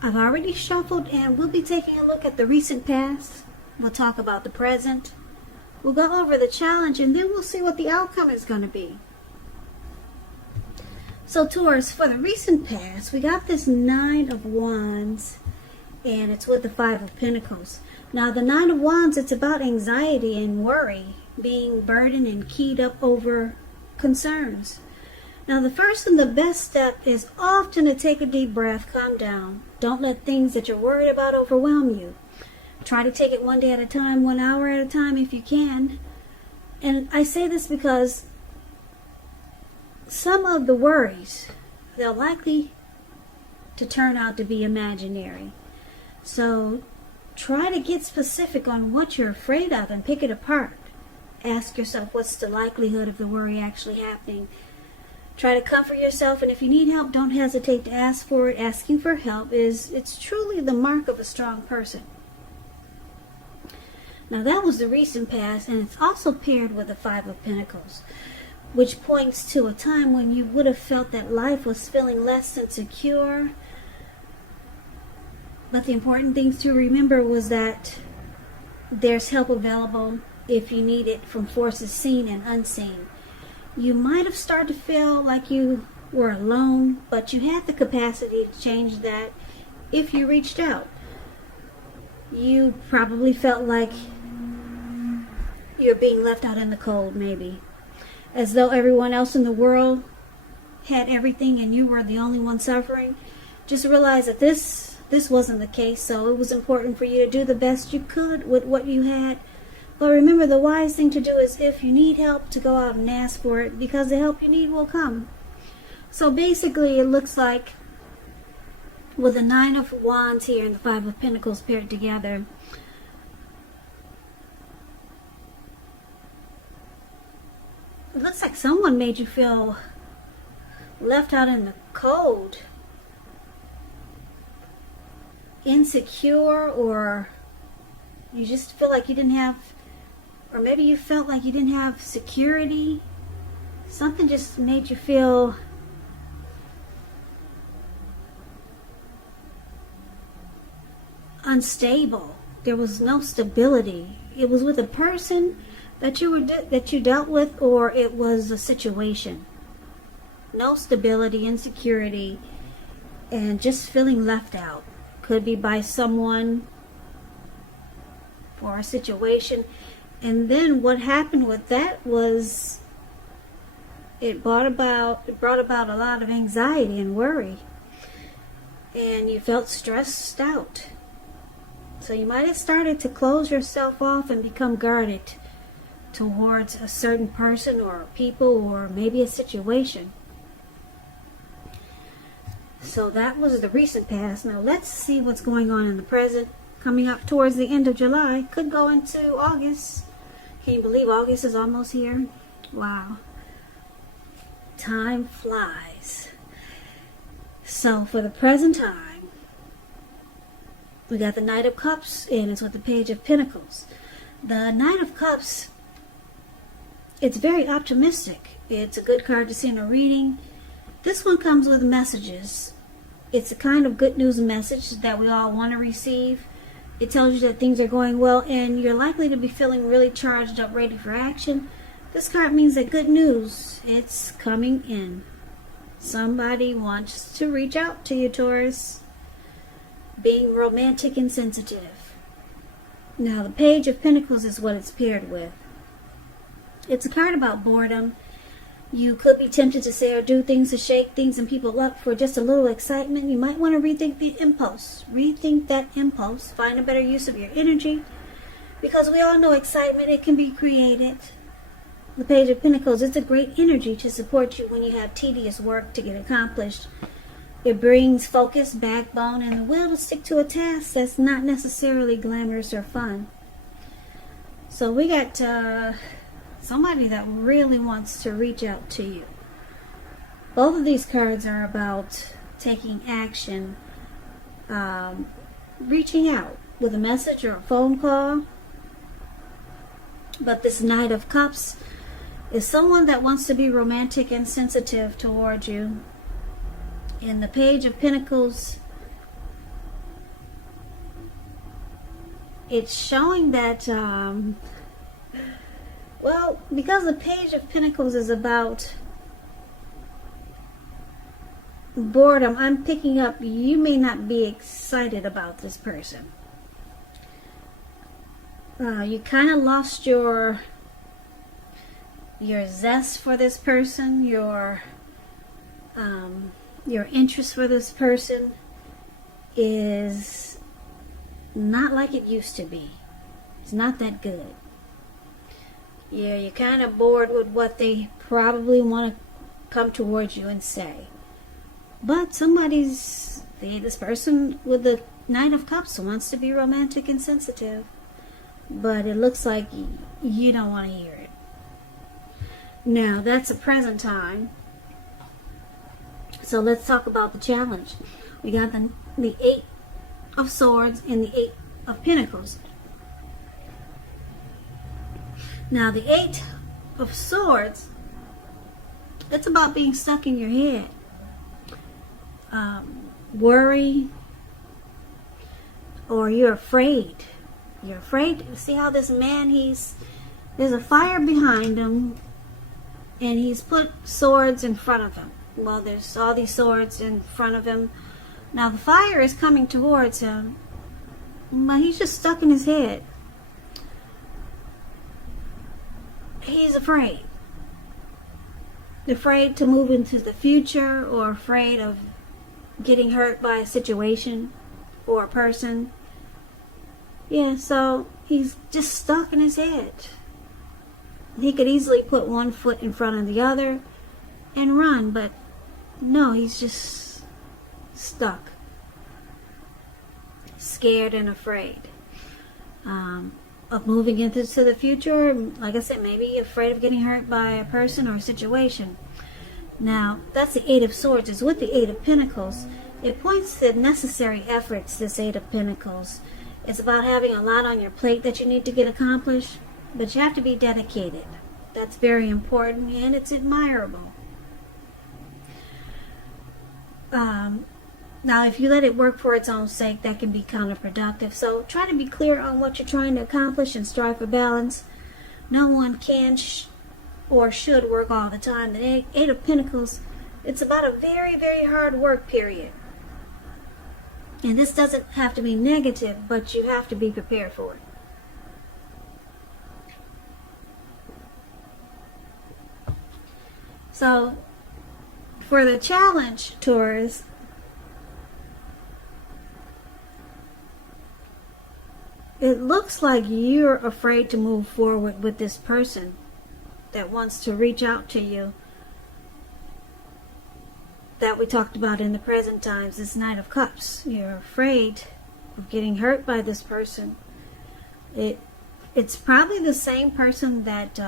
I've already shuffled, and we'll be taking a look at the recent past. We'll talk about the present. We'll go over the challenge, and then we'll see what the outcome is going to be. So Taurus, for the recent past, we got this Nine of Wands, and it's with the Five of Pentacles. Now, the Nine of Wands, it's about anxiety and worry, being burdened and keyed up over concerns. Now, the first and the best step is often to take a deep breath, calm down. Don't let things that you're worried about overwhelm you. Try to take it one day at a time, 1 hour at a time if you can. And I say this because some of the worries, they're likely to turn out to be imaginary. So try to get specific on what you're afraid of and pick it apart. Ask yourself, what's the likelihood of the worry actually happening? Try to comfort yourself, and if you need help, don't hesitate to ask for it. Asking for help it's truly the mark of a strong person. Now, that was the recent past, and it's also paired with the Five of Pentacles, which points to a time when you would have felt that life was feeling less than secure. But the important thing to remember was that there's help available if you need it from forces seen and unseen. You might have started to feel like you were alone, but you had the capacity to change that if you reached out. You probably felt like you're being left out in the cold, maybe, as though everyone else in the world had everything and you were the only one suffering. Just realize that this wasn't the case, so it was important for you to do the best you could with what you had. But remember, the wise thing to do is, if you need help, to go out and ask for it, because the help you need will come. So basically, it looks like with the Nine of Wands here and the Five of Pentacles paired together, it looks like someone made you feel left out in the cold, insecure, or you just feel like you didn't have, or maybe you felt like you didn't have security. Something just made you feel unstable. There was no stability. It was with a person that you dealt with, or it was a situation. No stability, insecurity, and just feeling left out. Could be by someone or a situation. And then what happened with that was it brought about a lot of anxiety and worry, and you felt stressed out. So you might have started to close yourself off and become guarded towards a certain person or people or maybe a situation. So that was the recent past. Now let's see what's going on in the present. Coming up towards the end of July, could go into August. Can you believe August is almost here? Wow. Time flies. So for the present time, we got the Knight of Cups, and it's with the Page of Pentacles. The Knight of Cups, it's very optimistic. It's a good card to see in a reading. This one comes with messages. It's a kind of good news message that we all want to receive. It tells you that things are going well, and you're likely to be feeling really charged up, ready for action. This card means that good news, it's coming in. Somebody wants to reach out to you, Taurus. Being romantic and sensitive. Now, the Page of Pentacles is what it's paired with. It's a card about boredom. You could be tempted to say or do things to shake things and people up for just a little excitement. You might want to rethink the impulse. Rethink that impulse. Find a better use of your energy. Because we all know excitement, it can be created. The Page of Pentacles, it's a great energy to support you when you have tedious work to get accomplished. It brings focus, backbone, and the will to stick to a task that's not necessarily glamorous or fun. So we got somebody that really wants to reach out to you. Both of these cards are about taking action, reaching out with a message or a phone call. But this Knight of Cups is someone that wants to be romantic and sensitive towards you. And the Page of Pentacles, it's showing that, well, because the Page of Pentacles is about boredom, I'm picking up you may not be excited about this person. You kind of lost your zest for this person, your interest for this person is not like it used to be. It's not that good. Yeah, you're kind of bored with what they probably want to come towards you and say. But this person with the Knight of Cups wants to be romantic and sensitive. But it looks like you don't want to hear it. Now, that's the present time. So let's talk about the challenge. We got the Eight of Swords and the Eight of Pentacles. Now, the Eight of Swords, it's about being stuck in your head. Worry, or you're afraid. You're afraid. See how this man, there's a fire behind him, and he's put swords in front of him. Well, there's all these swords in front of him. Now the fire is coming towards him, but he's just stuck in his head. He's afraid. Afraid to move into the future, or afraid of getting hurt by a situation or a person. Yeah, so he's just stuck in his head. He could easily put one foot in front of the other and run, but no, he's just stuck. Scared and afraid of moving into the future. Like I said, maybe afraid of getting hurt by a person or a situation. Now, that's the Eight of Swords. It's with the Eight of Pentacles. It points to necessary efforts, this Eight of Pentacles. It's about having a lot on your plate that you need to get accomplished, but you have to be dedicated. That's very important, and it's admirable. Now, if you let it work for its own sake, that can be counterproductive. So try to be clear on what you're trying to accomplish and strive for balance. No one can or should work all the time. The Eight of Pentacles, it's about a very, very hard work period. And this doesn't have to be negative, but you have to be prepared for it. So, for the challenge, Taurus, it looks like you're afraid to move forward with this person that wants to reach out to you, that we talked about in the present times, this Knight of Cups. You're afraid of getting hurt by this person. It's probably the same person that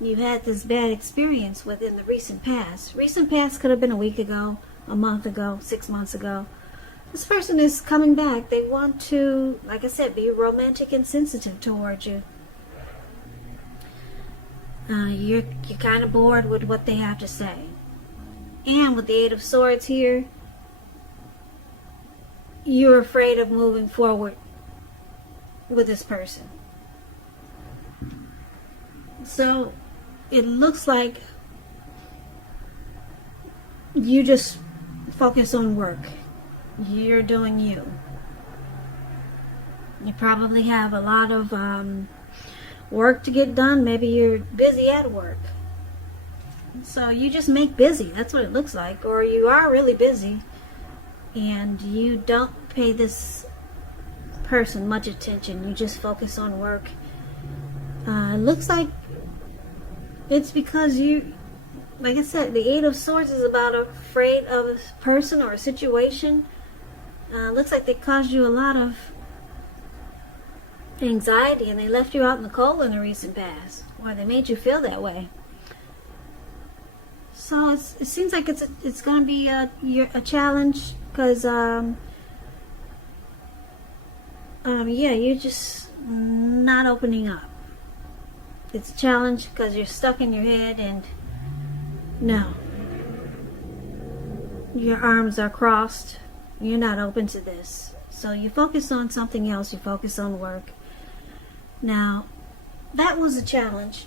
you've had this bad experience with in the recent past. Recent past could have been a week ago, a month ago, 6 months ago. This person is coming back. They want to, like I said, be romantic and sensitive towards you. You're kind of bored with what they have to say. And with the Eight of Swords here, you're afraid of moving forward with this person. So it looks like you just focus on work. You're doing you. You probably have a lot of work to get done. Maybe you're busy at work. So you just make busy. That's what it looks like. Or you are really busy and you don't pay this person much attention. You just focus on work. It looks like it's because you, like I said, the Eight of Swords is about afraid of a person or a situation. Looks like they caused you a lot of anxiety and they left you out in the cold in the recent past, or they made you feel that way. So it seems like it's going to be a challenge because yeah, you're just not opening up. It's a challenge because you're stuck in your head and no, your arms are crossed. You're not open to this. So you focus on something else. You focus on work. Now, that was a challenge.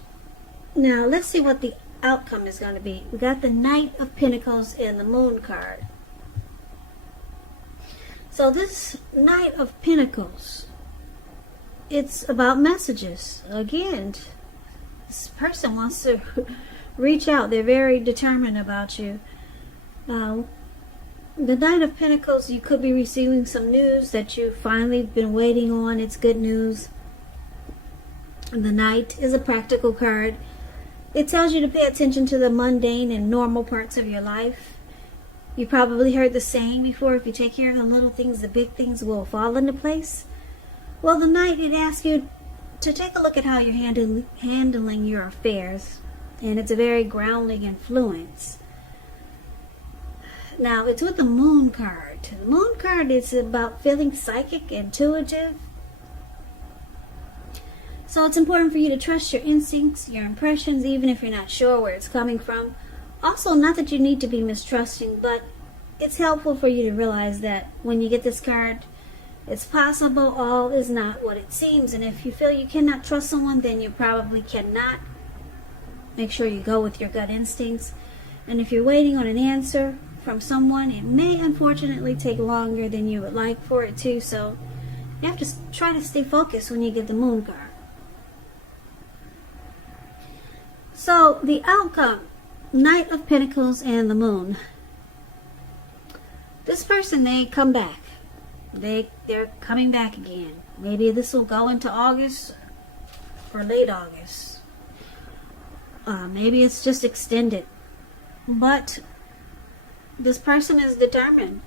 Now, let's see what the outcome is going to be. We got the Knight of Pentacles and the Moon card. So this Knight of Pentacles, it's about messages. Again, this person wants to reach out. They're very determined about you. The Knight of Pentacles, you could be receiving some news that you've finally been waiting on. It's good news. And the Knight is a practical card. It tells you to pay attention to the mundane and normal parts of your life. You probably heard the saying before, if you take care of the little things, the big things will fall into place. Well, the Knight, it asks you to take a look at how you're handling your affairs. And it's a very grounding influence. Now, it's with the Moon card. The Moon card is about feeling psychic, intuitive. So it's important for you to trust your instincts, your impressions, even if you're not sure where it's coming from. Also, not that you need to be mistrusting, but it's helpful for you to realize that when you get this card, it's possible all is not what it seems. And if you feel you cannot trust someone, then you probably cannot. Make sure you go with your gut instincts. And if you're waiting on an answer from someone, it may unfortunately take longer than you would like for it to. So you have to try to stay focused when you get the Moon card. So the outcome, Knight of Pentacles and the Moon. This person, they come back. They're coming back again. Maybe this will go into August or late August. Maybe it's just extended. But this person is determined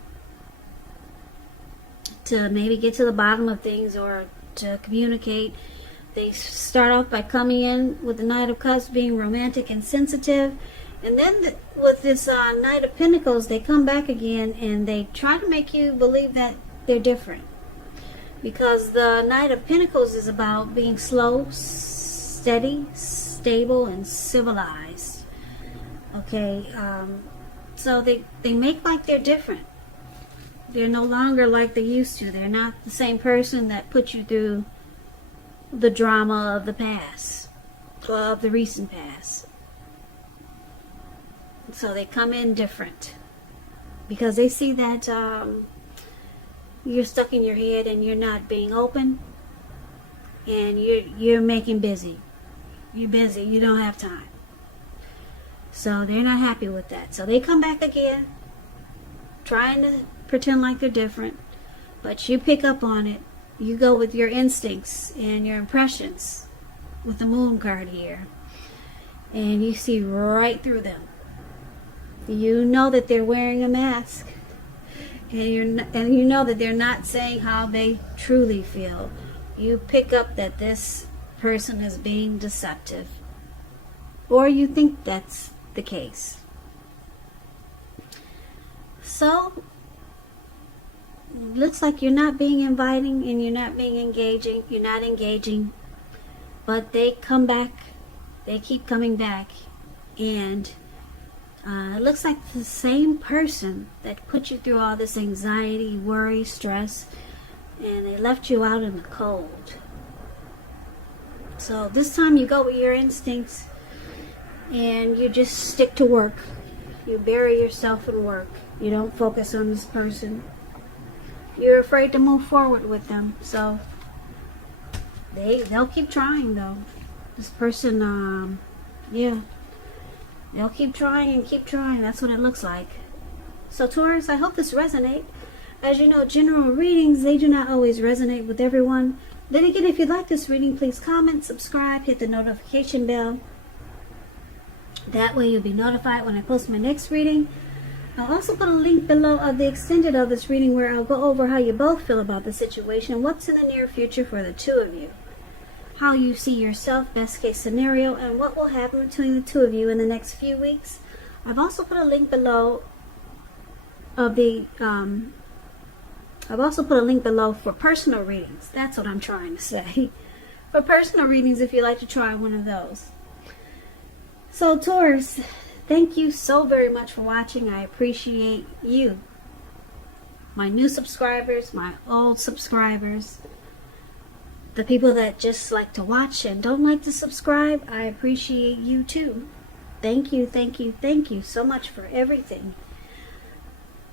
to maybe get to the bottom of things or to communicate. They start off by coming in with the Knight of Cups, being romantic and sensitive. And then with this Knight of Pentacles, they come back again and they try to make you believe that they're different. Because the Knight of Pentacles is about being slow, steady, stable, and civilized. Okay, so they make like they're different. They're no longer like they used to. They're not the same person that put you through the drama of the past, of the recent past. So they come in different because they see that you're stuck in your head and you're not being open, and you're making busy. You're busy. You don't have time. So they're not happy with that. So they come back again, trying to pretend like they're different, but you pick up on it. You go with your instincts and your impressions with the Moon card here. And you see right through them. You know that they're wearing a mask. And you know that they're not saying how they truly feel. You pick up that this person is being deceptive. Or you think that's the case. So looks like you're not being inviting and you're not being engaging. You're not engaging. But they come back. They keep coming back. And it looks like the same person that put you through all this anxiety, worry, stress. And they left you out in the cold. So this time you go with your instincts. And you just stick to work. You bury yourself in work. You don't focus on this person. You're afraid to move forward with them, so they'll keep trying though. This person, yeah, they'll keep trying and keep trying. That's what it looks like. So Taurus, I hope this resonates. As you know, general readings, they do not always resonate with everyone. Then again, if you like this reading, please comment, subscribe, hit the notification bell. That way you'll be notified when I post my next reading. I'll also put a link below of the extended of this reading where I'll go over how you both feel about the situation, what's in the near future for the two of you, how you see yourself, best case scenario, and what will happen between the two of you in the next few weeks. I've also put a link below of the, I've also put a link below for personal readings. That's what I'm trying to say. For personal readings, if you'd like to try one of those. So Taurus, thank you so very much for watching. I appreciate you. my new subscribers, my old subscribers, the people that just like to watch and don't like to subscribe. I appreciate you too. Thank you, thank you, thank you so much for everything.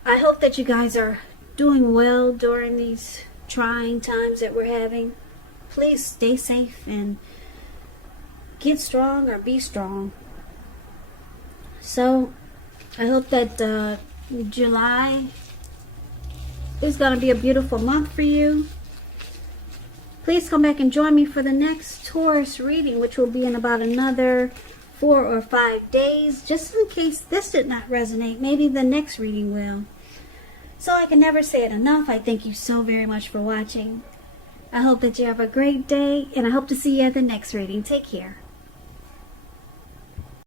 I hope that you guys are doing well during these trying times that we're having. Please stay safe and get strong or be strong. So I hope that July is going to be a beautiful month for you. Please come back and join me for the next Taurus reading, which will be in about another 4 or 5 days. Just in case this did not resonate, maybe the next reading will. So I can never say it enough. I thank you so very much for watching. I hope that you have a great day, and I hope to see you at the next reading. Take care.